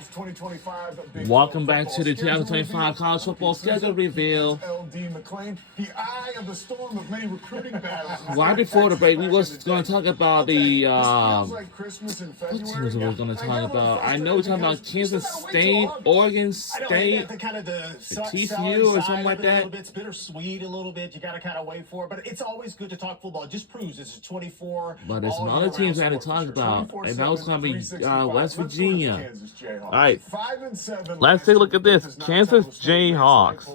Eagles 2025 Big Welcome 12 back to the football 2025 college football schedule reveal. LD McClain, the eye of the storm of many recruiting battles. Right before the break, we was going to talk about the like Christmas in what February. teams we were going to talk about. I know we're talking about Kansas State, Oregon State, TCU, or something like that. It's bittersweet a little bit. You got to kind of wait for it, but it's always good to talk football. It just proves it's a 24. But there's some other teams I had to talk about, and that was going to be West Virginia. All right, let's take a look at this. Kansas Jayhawks.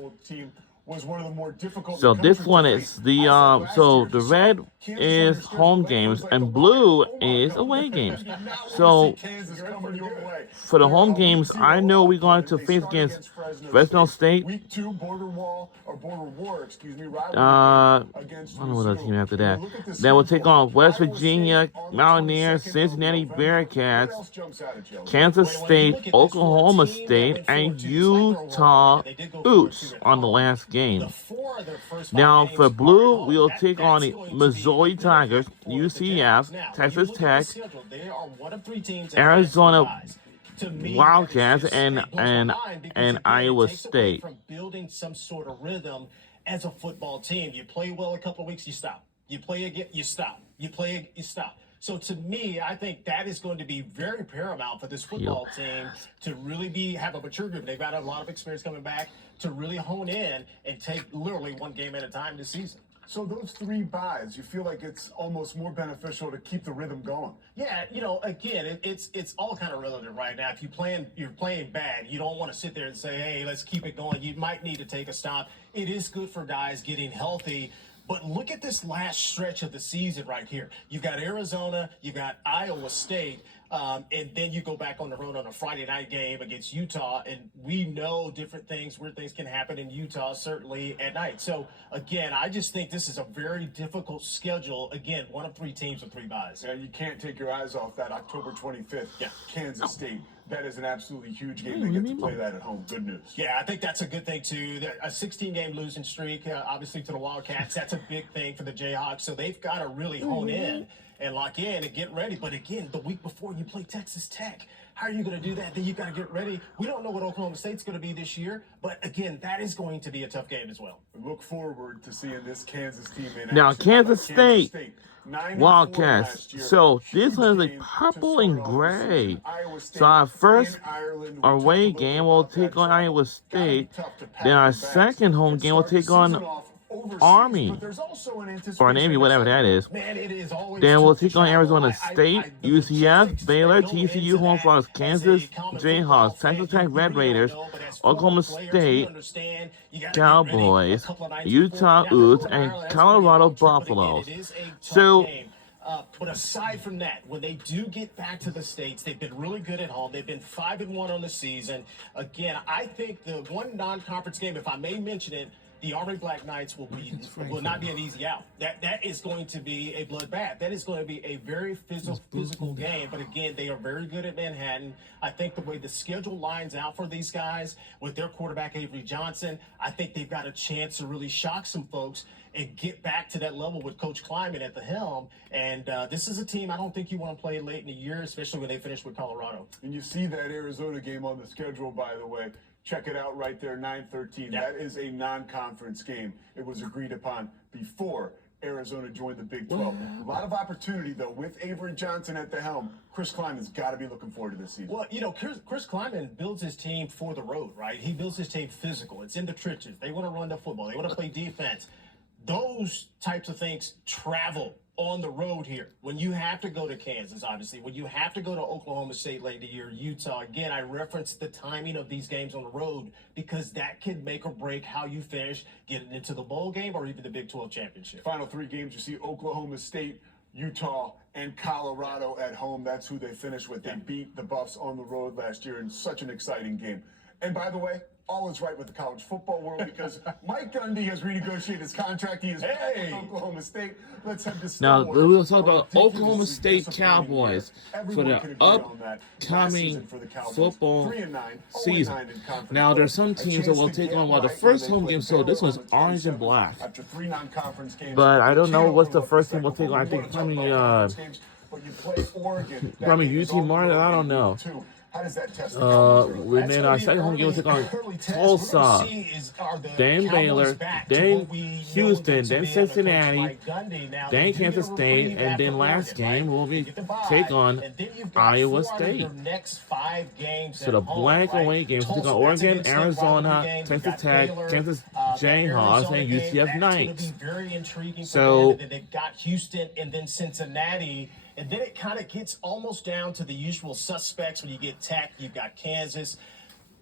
Was one of the more difficult. So this one is the so the red is home games and blue is away games. So for the home games, I know we're going to face against Fresno State. Week 2 border war, excuse me. I don't know what other team after that. Then we'll take on West Virginia, Mountaineers, Cincinnati Bearcats, Kansas State, Oklahoma State, and Utah Utes on the last game. Now for blue, we'll take on the Missouri Tigers, UCF, Texas Tech, Arizona Wildcats, and Iowa State. From building some sort of rhythm as a football team, you play well a couple of weeks, you stop. You play again, you stop. You play, you stop. So to me, I think that is going to be very paramount for this football team to really have a mature group. They've got a lot of experience coming back to really hone in and take literally one game at a time this season. So those 3 buys, you feel like it's almost more beneficial to keep the rhythm going. Yeah, again, it's all kind of relative right now. If you're playing bad, you don't want to sit there and say, hey, let's keep it going. You might need to take a stop. It is good for guys getting healthy. But look at this last stretch of the season right here. You've got Arizona, you've got Iowa State, and then you go back on the road on a Friday night game against Utah, and we know different things, weird things can happen in Utah, certainly at night. So, again, I just think this is a very difficult schedule. Again, one of 3 teams with 3 buys. Yeah, you can't take your eyes off that October 25th, Kansas State. That is an absolutely huge game. They get to play that at home. Good news. Yeah, I think that's a good thing, too. A 16-game losing streak, obviously, to the Wildcats. That's a big thing for the Jayhawks. So they've got to really hone in and lock in and get ready. But, again, the week before you play Texas Tech, how are you going to do that? Then you've got to get ready. We don't know what Oklahoma State's going to be this year. But, again, that is going to be a tough game as well. Look forward to seeing this Kansas team in Now, action. Kansas State. Wildcats. So this one is like purple and gray. So our first away game will take on Iowa State. Then our second home game will take on Army or Navy, whatever that is. Then we'll take on Arizona State, UCF, Baylor, TCU, home for us, Kansas Jayhawks, Texas Tech Red Raiders, Oklahoma State Cowboys, Utah Utes, and Colorado Buffaloes. So, but aside from that, when they do get back to the States, they've been really good at home. They've been 5-1 on the season. Again, I think the one non-conference game, if I may mention it, the Army Black Knights will not be an easy out. That is going to be a bloodbath. That is going to be a very physical game. But again, they are very good at Manhattan. I think the way the schedule lines out for these guys with their quarterback Avery Johnson, I think they've got a chance to really shock some folks and get back to that level with Coach Kleiman at the helm. And this is a team I don't think you want to play late in the year, especially when they finish with Colorado. And you see that Arizona game on the schedule, by the way. Check it out right there, 9-13. That is a non-conference game. It was agreed upon before Arizona joined the Big 12. A lot of opportunity, though, with Avery Johnson at the helm. Chris Kleiman's got to be looking forward to this season. Well, Chris Kleiman builds his team for the road, right? He builds his team physical. It's in the trenches. They want to run the football. They want to play defense. Those types of things travel on the road here. When you have to go to Kansas, obviously, when you have to go to Oklahoma State late in the year, Utah, again, I referenced the timing of these games on the road because that can make or break how you finish getting into the bowl game or even the Big 12 championship. Final 3 games, you see Oklahoma State, Utah, and Colorado at home. That's who they finished with. They beat the Buffs on the road last year in such an exciting game. And by the way, all is right with the college football world because Mike Gundy has renegotiated his contract. He is back with Oklahoma State. Let's head to now we'll talk about Oklahoma State Cowboys for the upcoming football season. Now there are some teams that will take on the first home game. So this one's orange and black. But I don't know what's the first team we'll take on. I think probably UT Martin. I don't know. How does that test the Cowboys? We made our second home game. We'll take on Tulsa, then Baylor, then Houston, then Cincinnati, then Kansas State, and then last game we'll be take on Iowa State. So the blank away games we'll take on Oregon, Arizona, Texas Tech, Kansas Jayhawks, and UCF Knights. So they've got Houston and then Cincinnati. And then it kind of gets almost down to the usual suspects when you get Tech, you've got Kansas.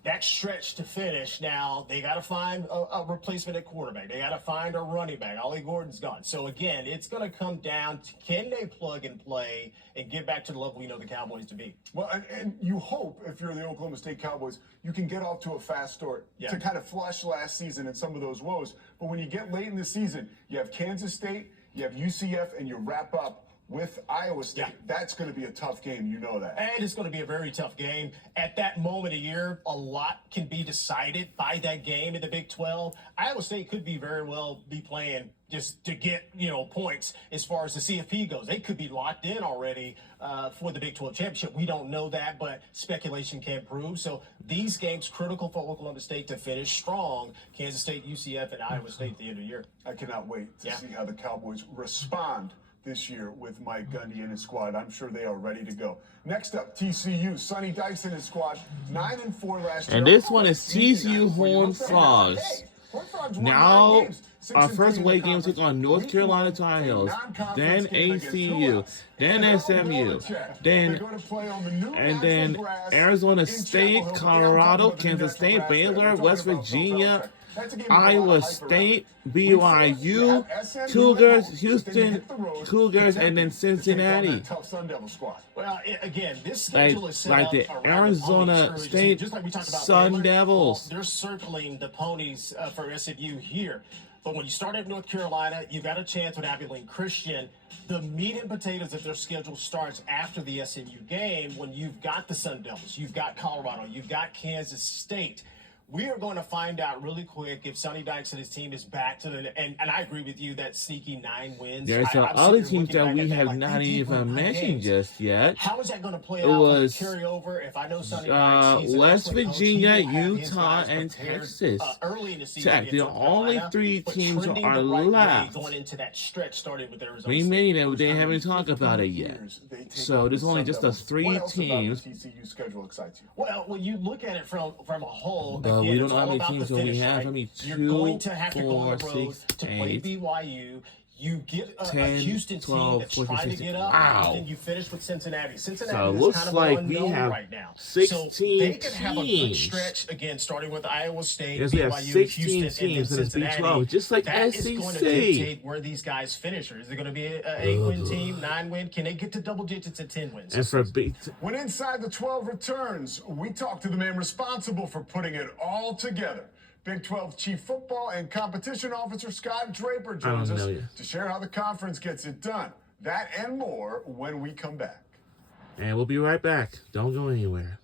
That stretch to finish. Now, they got to find a replacement at quarterback. They got to find a running back. Ollie Gordon's gone. So, again, it's going to come down to can they plug and play and get back to the level we know the Cowboys to be. Well, and you hope, if you're the Oklahoma State Cowboys, you can get off to a fast start to kind of flush last season and some of those woes. But when you get late in the season, you have Kansas State, you have UCF, and you wrap up with Iowa State. That's going to be a tough game. You know that. And it's going to be a very tough game. At that moment of year, a lot can be decided by that game in the Big 12. Iowa State could be very well be playing just to get, points as far as the CFP goes. They could be locked in already for the Big 12 championship. We don't know that, but speculation can prove. So these games critical for Oklahoma State to finish strong. Kansas State, UCF, and Iowa State at the end of the year. I cannot wait to see how the Cowboys respond this year with Mike Gundy and his squad. I'm sure they are ready to go. Next up, TCU. Sonny Dykes and his squad, 9-4 last year. And this one is TCU Horned Frogs. Now, our first away game took on North Carolina Tar Heels, then ACU, then SMU, then Arizona State, Colorado, Kansas State, Baylor, West Virginia, Iowa State, BYU, Cougars, Houston Cougars, and then Cincinnati. Well, again, this schedule is set up the around Arizona State just like we talked about Sun Baylor. Devils. Well, they're circling the ponies for SMU here. But when you start at North Carolina, you got a chance with Abilene Christian. The meat and potatoes of their schedule starts after the SMU game when you've got the Sun Devils, you've got Colorado, you've got Kansas State. We are going to find out really quick if Sonny Dykes and his team is back to the and I agree with you that sneaky 9 wins. There's some other teams that we have not even mentioned just yet. How is that going to play out? Was carry over if I know Sonny Dykes, West Virginia, Utah, and Texas. Early in the season, Check. The only 3 teams are left. Going into that stretch started with Arizona. We made it. They haven't talked about it yet. So there's only just the 3 teams. TCU schedule excites you? Well, when you look at it from a whole. We don't know how many teams we have. You're going to have to go on the road to play BYU. You get a 10, Houston 12, team that's 14, trying 16. to get up, Wow. and then you finish with Cincinnati. Cincinnati So it is looks kind of like an we unknown have right now. 16 so they can have a good teams. stretch, again, starting with Iowa State, Yes, we have BYU, 16 Houston, teams and in then this Big Cincinnati. 12, just like That SEC. is going to dictate where these guys finish. Is it going to be an 8-win team, 9-win? Can they get to double digits at 10 wins? And for big, When Inside the 12 returns, we talk to the man responsible for putting it all together. Big 12 Chief Football and Competition Officer Scott Draper joins us to share how the conference gets it done. That and more when we come back. and we'll be right back. Don't go anywhere.